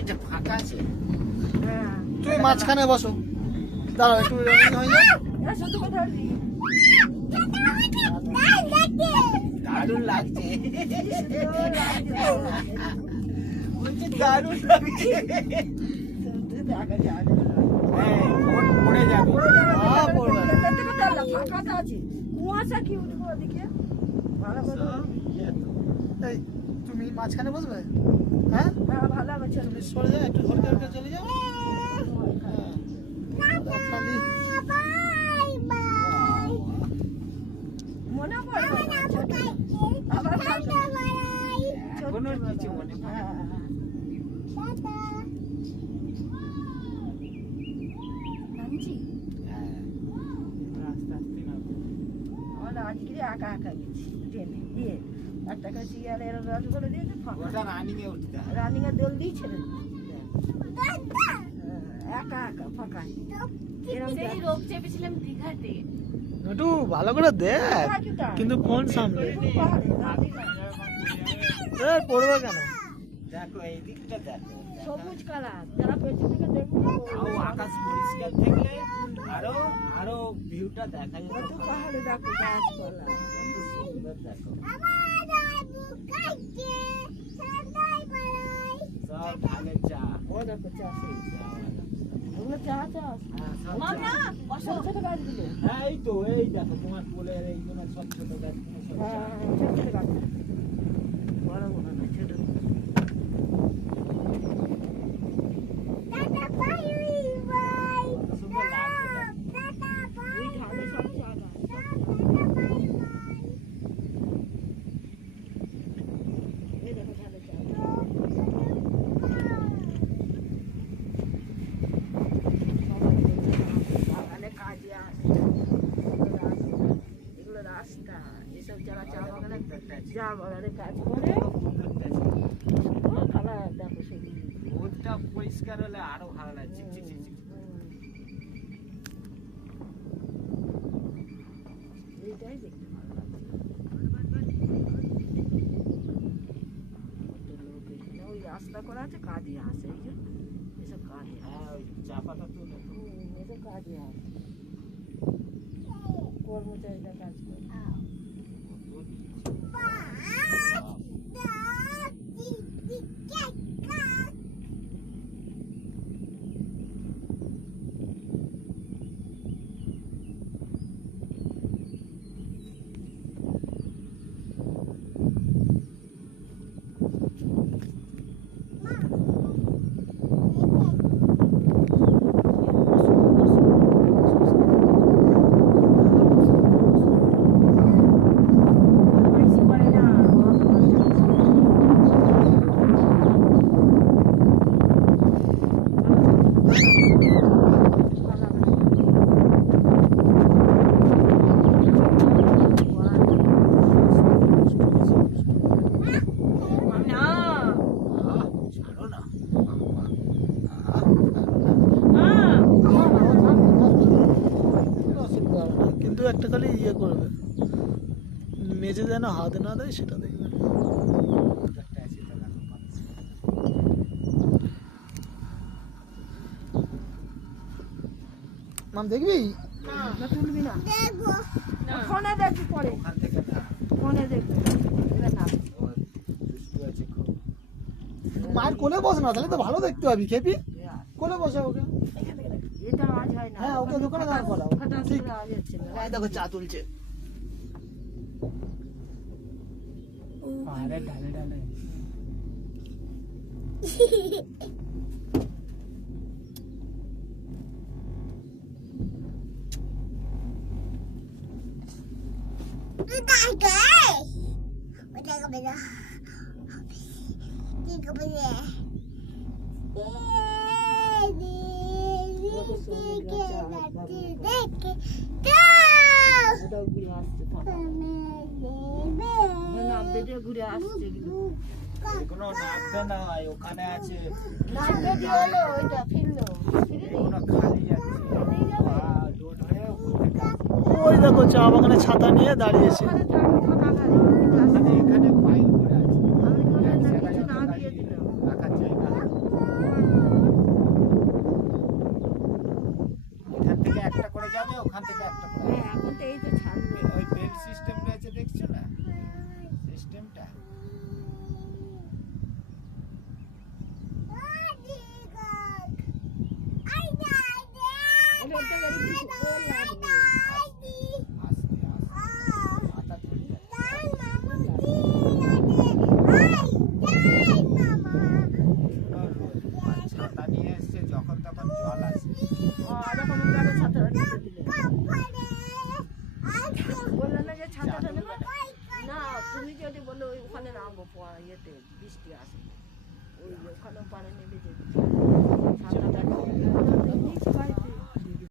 এটা ফাঁকা আছে। তুমি মাঝখানে বসো, দাঁড়াও একটু রেডি হয়ে যাও। দারুণ লাগছে, দারুণ লাগছে। পড়ে যাবে, ফাঁকাটা আছে, কুয়াশা কি উঠবো ওদিকে। এই তুমি মাঝখানে বসবে? হ্যাঁ ভালো হবে, চলবে। সরে যাও, একটু ঘুরতে ঘুরতে চলে যাও। খালি মনে পড়ে আবার এখনো কিছু মনে পড়ে। আজকে একা একা গেছি ট্রেনে দিয়ে একটা শিয়ালের রস করে দিয়েছে, রানিং এর দোল দিয়েছে একা একা ফাঁকা। রোগ চেপেছিলাম দীঘাতে, একটু ভালো করে দেখ, কিন্তু ফোন সামনে পড়বে কেন? দেখো এই দিকটা দেখো, সবুজ কালার, যারা পেছন থেকে দেখবে আকাশ পরিষ্কার থাকলে আরো আরো ভিউটা দেখা যাবে। কত পাহাড়ে দেখো, গাছপালা কত সুন্দর দেখো। সব ঢালের চা, ও দেখো চাষে, চা। ওগুলো চা চাষ। হ্যাঁ, সব মাম চা। না বসো। ছোট ছোট গাছগুলো, হ্যাঁ, এই তো এই দেখো তোমার কোলের এইগুলো ছোট ছোট গাছগুলো সব চা। হ্যাঁ ছোট ছোট গাছ, বড় বড় না ছোট। কত সুন্দর লাগছে দেখো। ওই ধারে সব চা গাছ। এই দেখো ধারে চা গাছ। বাগানে কাজে আসে, এগুলো রাস্তা, এসব যারা চা বাগানে চা বাগানে কাজ করে কালার দেখো সেগুলি। রোদটা পরিষ্কার হলে আরো ভালো লাগে, চিকচিক চিকচিক। এইটাই দেখতে ভালো লাগছে। কত লোক এখানে, ওই রাস্তা করা আছে, কাজে আসে, এই যে এসব কাজে হ্যাঁ, ওই চা পাতা তুলে তো। এসব কাজে আসে, কর্মচারীরা কাজ করে। ছাড়ো না। অসুবিধা হবে না, কিন্তু একটা খালি ইয়ে করবে, মেজে যেন হাত না দেয় সেটা দেখবে। একটা আছে তো দেখো পাচ্ছি। মাম দেখবি? না তুলবি না, ফোনে দেখবি পরে, ওখান থেকে না, ফোনে দেখবি এটা না। ওর দুষ্টু আছে খুব। মায়ের কোলে বস না, তাহলে তো ভালো দেখতে পাবি। খেপি কোলে বসে ওকে, এটা আজ হয় না। হ্যাঁ ওকে দোকানে দাঁড় করাও। হঠাৎ ঠিক, করে আজ হচ্ছে না। এই দেখো চা তুলছে। পাহাড়ের ঢালে ঢালে ওটাও ঘুরে আসছে, থাকা। নামতে দিয়ে ঘুরে আসছে এগুলো। এগুলো নামবে না, ওখানে আছে নামতে দিয়ে হলো ওইটা ফিরলো, এগুলো খালি যাচ্ছে। রোড হয়ে ওখান থেকে ওই দেখো চা বাগানে ছাতা নিয়ে দাঁড়িয়েছে। ওখানে থাকবে, ফাঁকা গাড়ি, এটা আসছে। এখানে ইয়েতে বৃষ্টি আসে ওই ওখানেও পাড়ে নেমে যেতে